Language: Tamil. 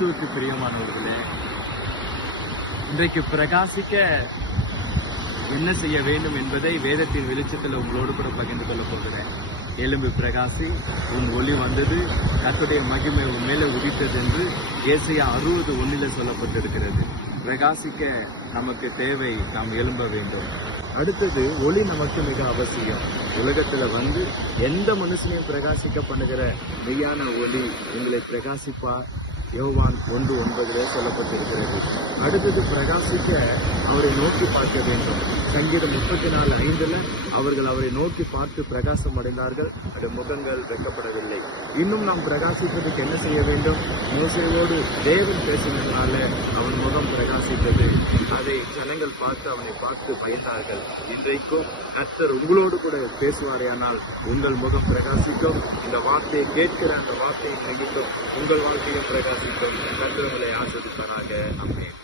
கிறிஸ்துவுக்கு பிரியமானவர்களே, இன்றைக்கு பிரகாசிக்க என்ன செய்ய வேண்டும் என்பதை வேதத்தின் வெளிச்சத்தில் உங்களோடு கூட பகிர்ந்து கொள்ளப் போகிறேன். எலும்பு பிரகாசி, உன் ஒளி வந்தது, கர்த்தருடைய மகிமை உன் மேலே உதித்தது என்று ஏசாயா 60:1 சொல்லப்பட்டிருக்கிறது. பிரகாசிக்க நமக்கு தேவை, நாம் எழும்ப வேண்டும். அடுத்தது, ஒளி நமக்கு மிக அவசியம். உலகத்துல வந்து எந்த மனுஷனையும் பிரகாசிக்க பண்ணுகிற மெய்யான ஒளி உங்களை பிரகாசிப்பார். யோவான் 1:9 சொல்லப்பட்டிருக்கிறது. அடுத்தது, பிரகாசிக்க அவரை நோக்கி பார்க்க வேண்டும். சங்கீதம் 34:5 அவர்கள் அவரை நோக்கி பார்த்து பிரகாசம் அடைந்தார்கள், அவருடைய முகங்கள் வெட்கப்படவில்லை. இன்னும் நாம் பிரகாசிப்பதற்கு என்ன செய்ய வேண்டும்? மோசேயோடு தேவன் பேசினதுனால அவன் முகம் பிரகாசித்தது. அதை ஜனங்கள் பார்த்து அவனை பார்த்து பயந்தார்கள். இன்றைக்கும் கர்த்தர் உங்களோடு கூட பேசுவாரேயானால் உங்கள் முகம் பிரகாசிக்கும். இந்த வார்த்தையை கேட்கிற அந்த வார்த்தையை நெகிட்டும் உங்கள் வாழ்க்கையும் பிரகாசிக்கும். கர்த்தர் உங்களை ஆசீர்வதிப்பாராக. ஆமென்.